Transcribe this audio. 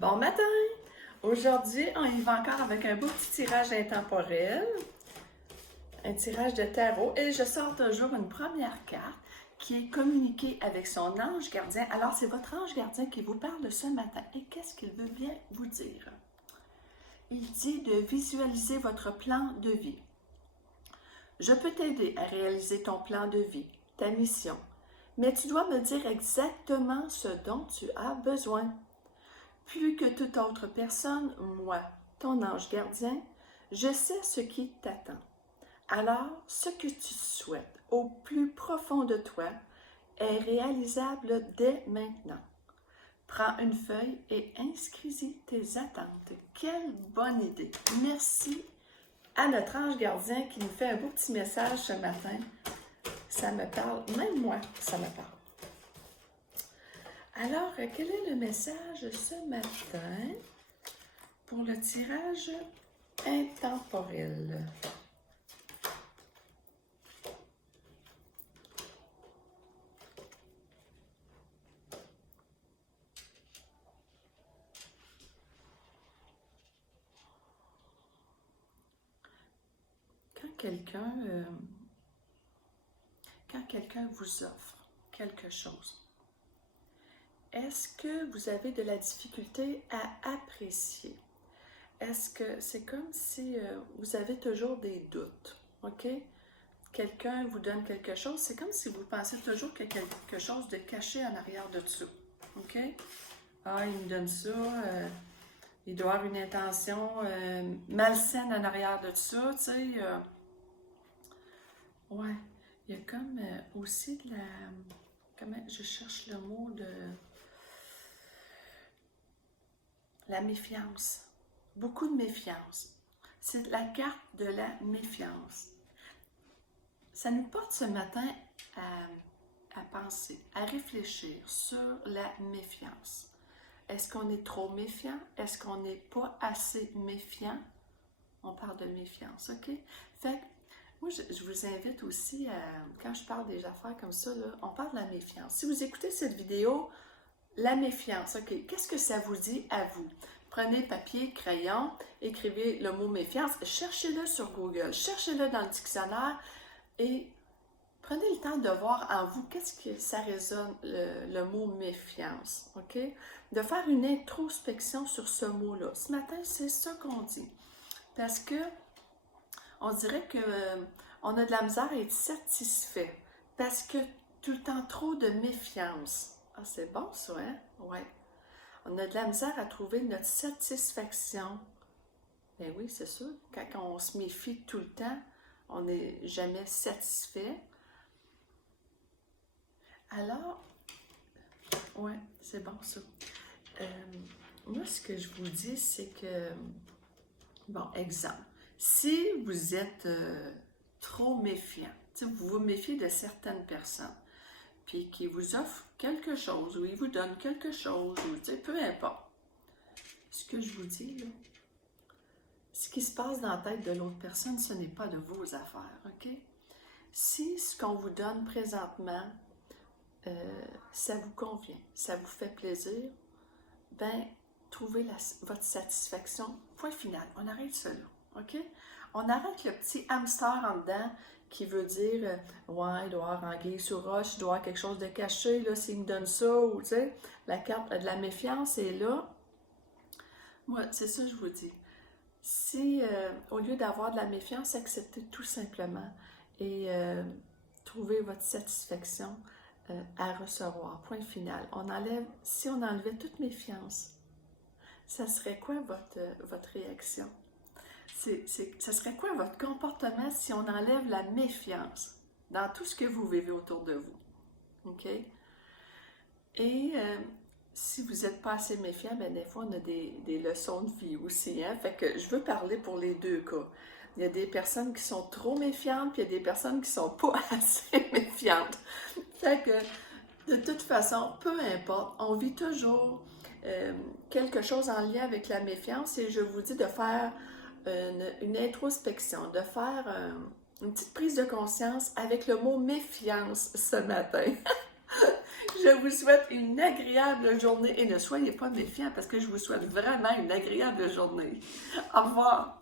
Bon matin! Aujourd'hui, on y va encore avec un beau petit tirage intemporel, un tirage de tarot, et je sors toujours une première carte qui est communiquée avec son ange gardien. Alors, c'est votre ange gardien qui vous parle ce matin. Et qu'est-ce qu'il veut bien vous dire? Il dit de visualiser votre plan de vie. Je peux t'aider à réaliser ton plan de vie, ta mission, mais tu dois me dire exactement ce dont tu as besoin. Plus que toute autre personne, moi, ton ange gardien, je sais ce qui t'attend. Alors, ce que tu souhaites au plus profond de toi est réalisable dès maintenant. Prends une feuille et inscris-y tes attentes. Quelle bonne idée! Merci à notre ange gardien qui nous fait un beau petit message ce matin. Ça me parle, même moi, ça me parle. Alors, quel est le message ce matin pour le tirage intemporel? Quand quelqu'un vous offre quelque chose, est-ce que vous avez de la difficulté à apprécier? Est-ce que c'est comme si vous avez toujours des doutes, ok? Quelqu'un vous donne quelque chose, c'est comme si vous pensez toujours qu'il y a quelque chose de caché en arrière de dessous, ok? Ah, il me donne ça, il doit avoir une intention malsaine en arrière de ça, tu sais. Ouais, il y a comme aussi de la... Comment je cherche le mot de... La méfiance. Beaucoup de méfiance. C'est la carte de la méfiance. Ça nous porte ce matin à penser, à réfléchir sur la méfiance. Est-ce qu'on est trop méfiant? Est-ce qu'on n'est pas assez méfiant? On parle de méfiance, OK? Fait que moi, je vous invite aussi à, quand je parle des affaires comme ça, là, on parle de la méfiance. Si vous écoutez cette vidéo, la méfiance, OK, qu'est-ce que ça vous dit à vous? Prenez papier, crayon, écrivez le mot méfiance, cherchez-le sur Google, cherchez-le dans le dictionnaire et prenez le temps de voir en vous qu'est-ce que ça résonne, le mot méfiance, OK? De faire une introspection sur ce mot-là. Ce matin, c'est ça qu'on dit. Parce que on dirait que on a de la misère à être satisfait. Parce que tout le temps trop de méfiance. Ah, c'est bon ça, hein? Ouais. On a de la misère à trouver notre satisfaction. Ben oui, c'est sûr. Quand on se méfie tout le temps, on n'est jamais satisfait. Alors, ouais, c'est bon ça. Moi, ce que je vous dis, c'est que, bon, exemple, si vous êtes trop méfiant, vous vous méfiez de certaines personnes, puis qui vous offrent quelque chose, ou ils vous donnent quelque chose, ou peu importe. Ce que je vous dis, là, ce qui se passe dans la tête de l'autre personne, ce n'est pas de vos affaires, OK? Si ce qu'on vous donne présentement, ça vous convient, ça vous fait plaisir, ben, trouvez votre satisfaction, point final. On arrête ça là, OK? On arrête le petit hamster en dedans qui veut dire ouais, il doit avoir anguille sur roche, il doit avoir quelque chose de caché, là, s'il me donne ça, ou tu sais, la carte de la méfiance est là. Moi, c'est ça que je vous dis. Si, au lieu d'avoir de la méfiance, acceptez tout simplement et trouvez votre satisfaction à recevoir. Point final. Si on enlevait toute méfiance, ça serait quoi votre réaction? Ça serait quoi votre comportement si on enlève la méfiance dans tout ce que vous vivez autour de vous? OK? Et si vous n'êtes pas assez méfiant, bien, des fois, on a des leçons de vie aussi. Hein? Fait que je veux parler pour les deux cas. Il y a des personnes qui sont trop méfiantes, puis il y a des personnes qui ne sont pas assez méfiantes. Fait que, de toute façon, peu importe, on vit toujours quelque chose en lien avec la méfiance et je vous dis de faire une introspection, de faire une petite prise de conscience avec le mot méfiance ce matin. Je vous souhaite une agréable journée et ne soyez pas méfiants parce que je vous souhaite vraiment une agréable journée. Au revoir.